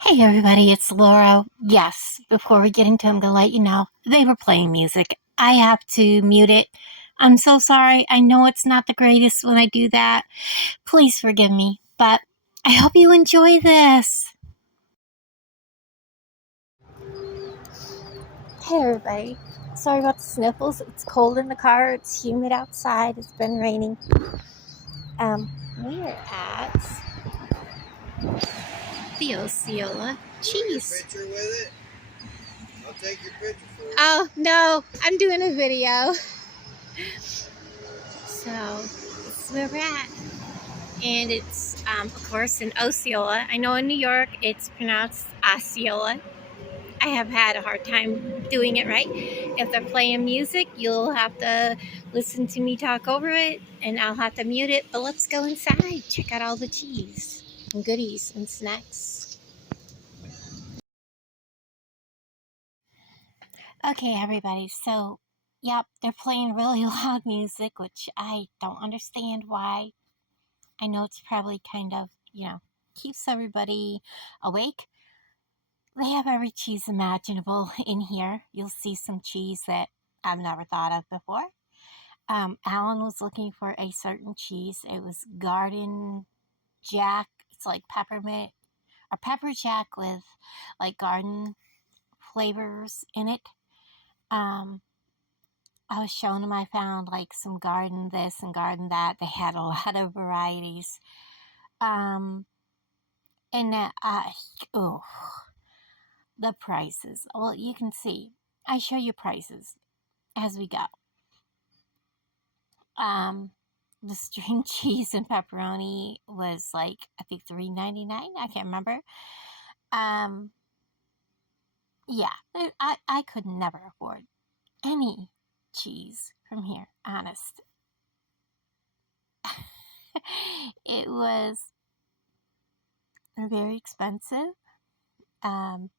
Hey everybody, it's Laura. Yes, before we get into it, I'm going to let you know they were playing music. I have to mute it. I'm so sorry. I know it's not the greatest when I do that. Please forgive me, but I hope you enjoy this. Hey everybody. Sorry about the sniffles. It's cold in the car. It's humid outside. It's been raining. We're at the Osceola Cheese. Picture with it? I'll take your picture for it. Oh, no. I'm doing a video. So, this is where we're at. And it's, of course, in Osceola. I know in New York it's pronounced Osceola. I have had a hard time doing it right. If they're playing music, you'll have to listen to me talk over it, and I'll have to mute it. But let's go inside. Check out all the cheese and goodies and snacks. Okay, everybody. So, yep, they're playing really loud music, which I don't understand why. I know it's probably kind of, keeps everybody awake. They have every cheese imaginable in here. You'll see some cheese that I've never thought of before. Alan was looking for a certain cheese. It was Garden Jack. It's like peppermint or pepper jack with like garden flavors in it. I was showing him I found like some garden this and garden that. They had a lot of varieties. Um, and oh, the prices. Well, you can see. I show you prices as we go. The string cheese and pepperoni was like I think $3.99. I can't remember. Um, yeah, I could never afford any cheese from here. Honest, it was very expensive. Um,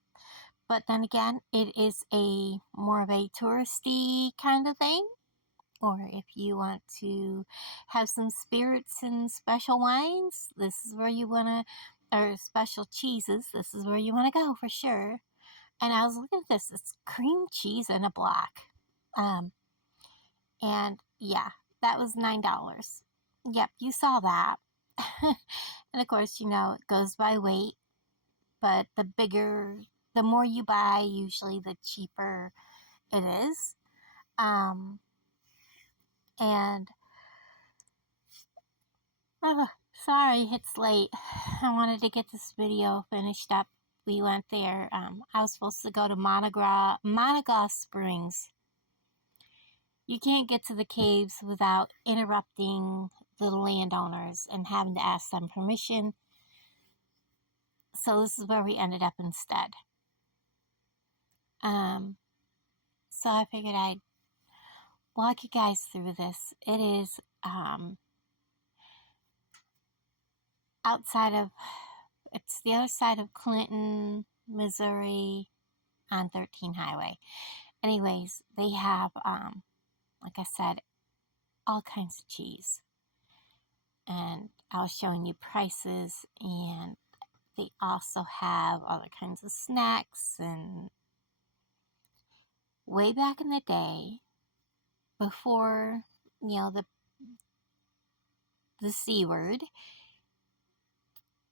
but then again, it is a more of a touristy kind of thing. Or if you want to have some spirits and special wines, this is where you want to, or special cheeses, this is where you want to go for sure. And I was looking at this, it's cream cheese in a block. And yeah, that was $9. Yep, you saw that. And of course, it goes by weight, but the more you buy, usually the cheaper it is. And Oh, sorry, it's late. I wanted to get this video finished up. We went there. I was supposed to go to Monaga Springs. You can't get to the caves without interrupting the landowners and having to ask them permission. So this is where we ended up instead. So I figured I'd walk you guys through this. It is it's the other side of Clinton, Missouri, on 13 Highway. Anyways, they have, like I said, all kinds of cheese. And I was showing you prices, and they also have other kinds of snacks. And way back in the day, before, the C word,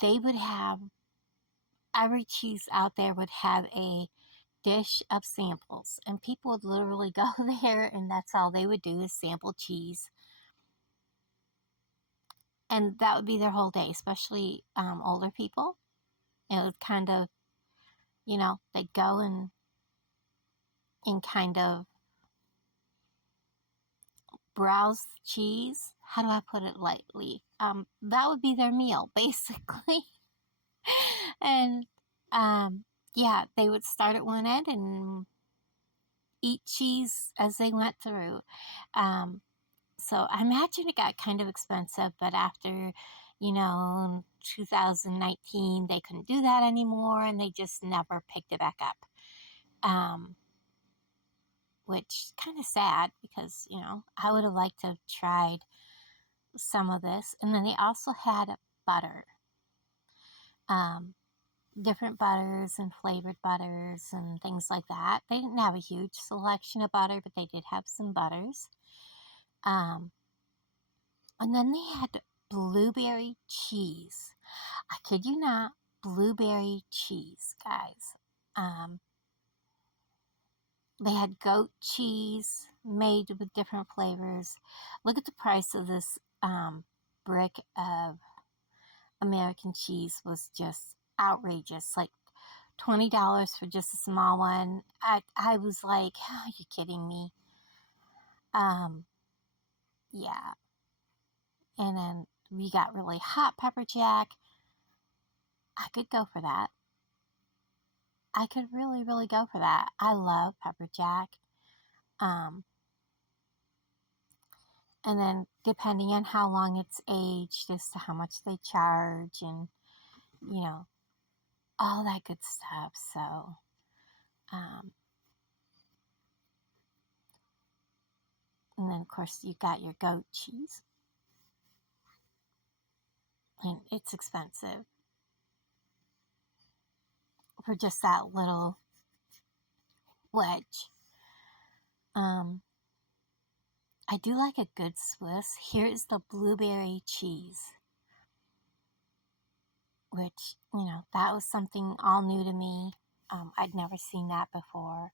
they would have, every cheese out there would have a dish of samples, and people would literally go there and that's all they would do is sample cheese, and that would be their whole day, especially older people. It would kind of, they'd go and kind of browse cheese. How do I put it lightly? That would be their meal basically. And yeah, they would start at one end and eat cheese as they went through. So I imagine it got kind of expensive, but after, 2019, they couldn't do that anymore, and they just never picked it back up. Which kind of sad because, I would have liked to have tried some of this. And then they also had butter. different butters and flavored butters and things like that. They didn't have a huge selection of butter, but they did have some butters. Um, and then they had blueberry cheese. I kid you not, blueberry cheese, guys. Um, they had goat cheese made with different flavors. Look at the price of this brick of American cheese was just outrageous. Like $20 for just a small one. I was like, are you kidding me? Um, yeah. And then we got really hot pepper jack. I could go for that. I could really, really go for that. I love pepper jack. Um, and then depending on how long it's aged as to how much they charge and, you know, all that good stuff. So, um, and then of course you got your goat cheese, and it's expensive for just that little wedge. Um, I do like a good Swiss. Here's the blueberry cheese, which, that was something all new to me. I'd never seen that before.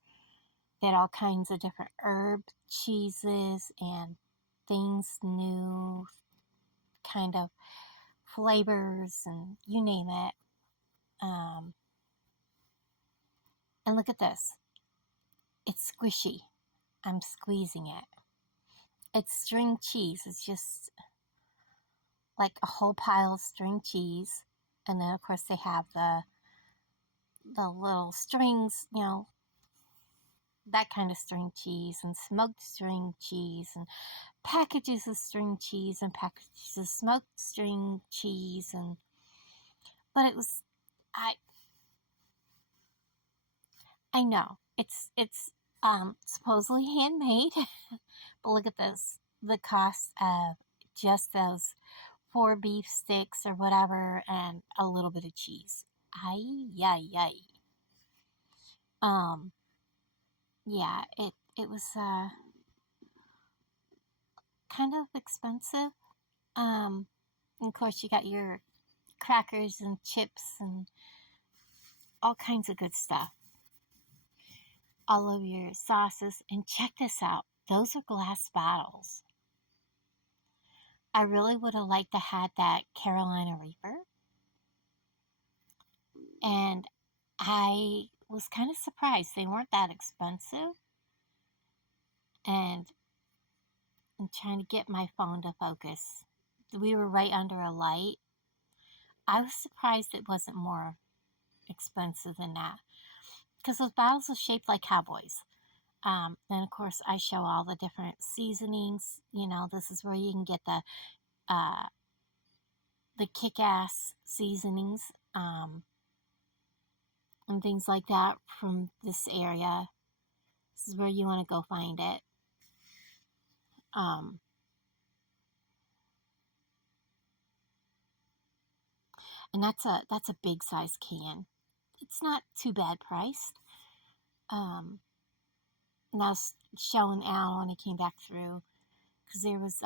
They had all kinds of different herb cheeses and things new, kind of flavors, and you name it. Um, and look at this. It's squishy. I'm squeezing it. It's string cheese. It's just like a whole pile of string cheese. And then, of course, they have the little strings, that kind of string cheese, and smoked string cheese, and packages of string cheese, and packages of smoked string cheese. And but it was, I I know it's supposedly handmade, but look at this, the cost of just those four beef sticks or whatever, and a little bit of cheese. Ay, yay, yay. Um, yeah, it was kind of expensive. Um, and of course, you got your crackers and chips and all kinds of good stuff. All of your sauces. And check this out, those are glass bottles. I really would have liked to had that Carolina Reaper. And I was kind of surprised they weren't that expensive. And I'm trying to get my phone to focus. We were right under a light. I was surprised it wasn't more expensive than that, because those bottles are shaped like cowboys. Then of course I show all the different seasonings. This is where you can get uh, the kick-ass seasonings, and things like that from this area. This is where you want to go find it. Um, and that's a big size can. It's not too bad priced. Um, and I was showing Al when he came back through, because there was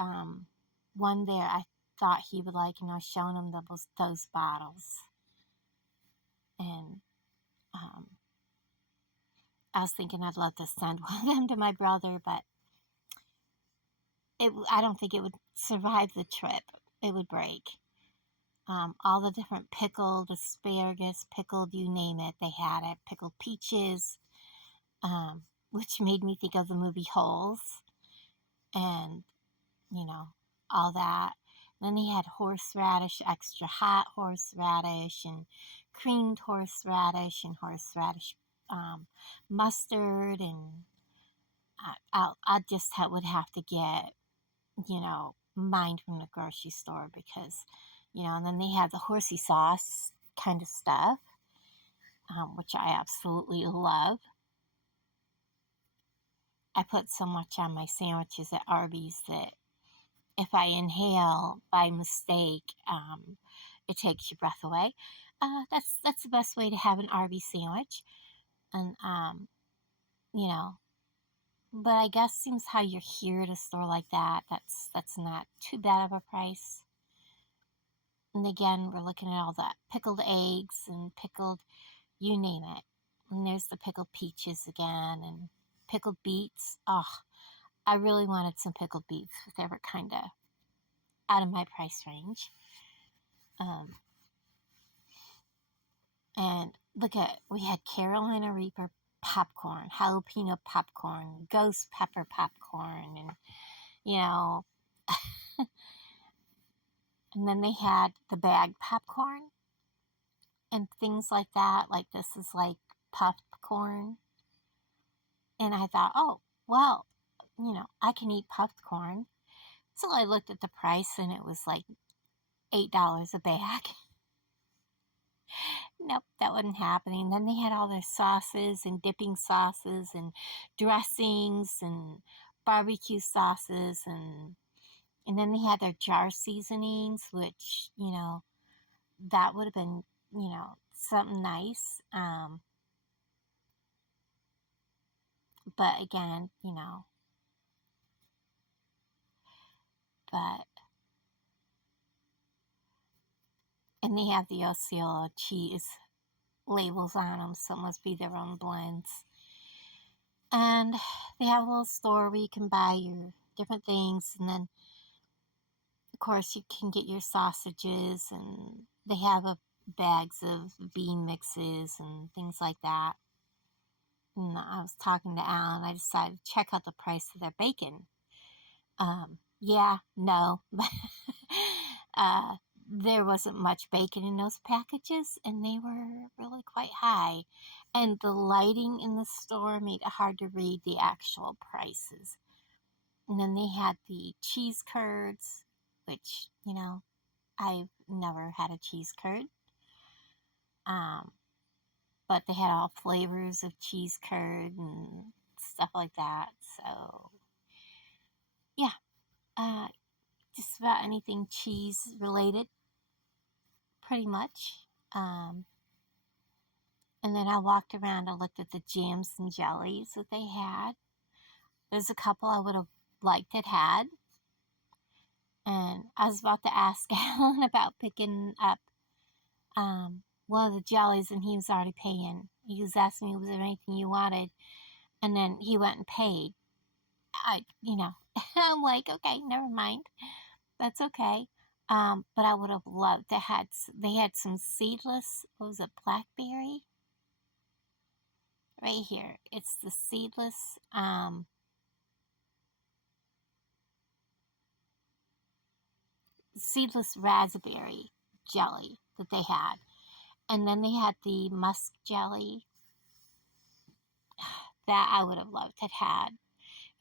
one there I thought he would like, and I was showing him those bottles. And um, I was thinking I'd love to send one of them to my brother, but I don't think it would survive the trip. It would break. All the different pickled asparagus, pickled you name it, they had it. Pickled peaches, which made me think of the movie Holes, and you know all that. Then they had horseradish, extra hot horseradish, and creamed horseradish, and horseradish mustard, and I just would have to get mine from the grocery store, because and then they have the horsey sauce kind of stuff, which I absolutely love. I put so much on my sandwiches at Arby's that if I inhale by mistake, it takes your breath away. That's the best way to have an Arby's sandwich, and you know. But I guess seems how you're here at a store like that, that's not too bad of a price. And again, we're looking at all that pickled eggs and pickled, you name it. And there's the pickled peaches again, and pickled beets. Oh, I really wanted some pickled beets, but they were kind of out of my price range. Um, and look at, we had Carolina Reaper popcorn, jalapeno popcorn, ghost pepper popcorn, and you know, and then they had the bag popcorn and things like that. Like this is like popcorn. And I thought, oh, well, I can eat popcorn. So I looked at the price and it was like $8 a bag. Nope, that wasn't happening. Then they had all their sauces and dipping sauces and dressings and barbecue sauces, and then they had their jar seasonings, which, that would have been, something nice. But again, but and they have the Osceola cheese labels on them, so it must be their own blends. And they have a little store where you can buy your different things, and then of course you can get your sausages, and they have bags of bean mixes and things like that. And I was talking to Alan, I decided to check out the price of their bacon. Yeah, no. uh, there wasn't much bacon in those packages, and they were really quite high. And the lighting in the store made it hard to read the actual prices. And then they had the cheese curds, which, I've never had a cheese curd. Um, but they had all flavors of cheese curd and stuff like that. So, yeah, uh, just about anything cheese related, pretty much. Um, and then I walked around and looked at the jams and jellies that they had. There's a couple I would have liked it had. And I was about to ask Alan about picking up one of the jellies, and he was already paying. He was asking me, was there anything you wanted? And then he went and paid. I'm like, okay, never mind. That's okay. But I would have loved to had. They had some seedless. What was it? Blackberry. Right here. It's the seedless raspberry jelly that they had, and then they had the musk jelly that I would have loved to have had.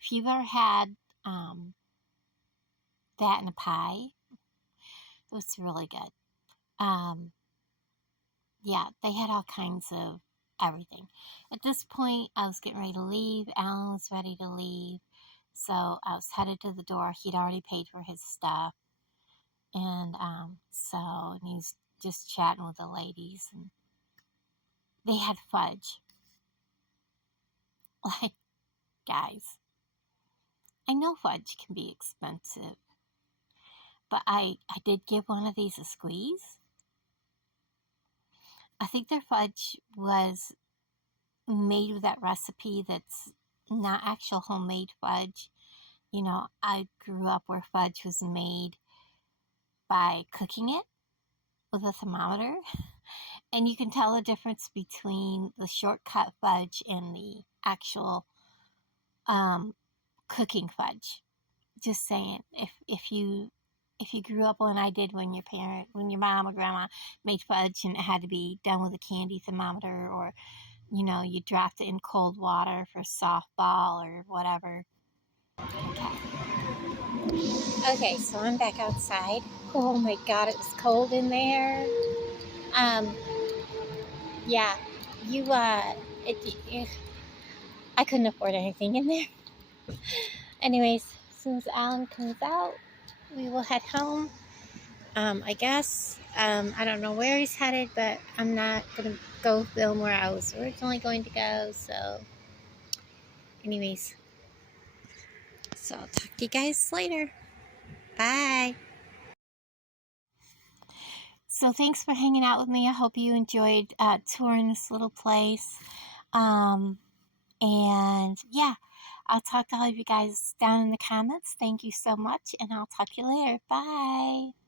If you've ever had that in a pie, it was really good. Um, yeah, they had all kinds of everything. At this point, I was getting ready to leave. Alan was ready to leave. So I was headed to the door. He'd already paid for his stuff. And and he was just chatting with the ladies. And they had fudge. Like, guys, I know fudge can be expensive, but I did give one of these a squeeze. I think their fudge was made with that recipe that's not actual homemade fudge. I grew up where fudge was made by cooking it with a thermometer, and you can tell the difference between the shortcut fudge and the actual cooking fudge. Just saying, if you grew up when I did, when your mom or grandma made fudge and it had to be done with a candy thermometer, or you dropped it in cold water for softball or whatever. Okay, so I'm back outside. Oh my god, it was cold in there. Um, yeah, you, I couldn't afford anything in there. Anyways, as soon as Alan comes out, we will head home. I guess I don't know where he's headed, but I'm not gonna go film where I was originally going to go. So, anyways, so I'll talk to you guys later. Bye. So thanks for hanging out with me. I hope you enjoyed touring this little place. Um, and yeah, I'll talk to all of you guys down in the comments. Thank you so much, and I'll talk to you later. Bye.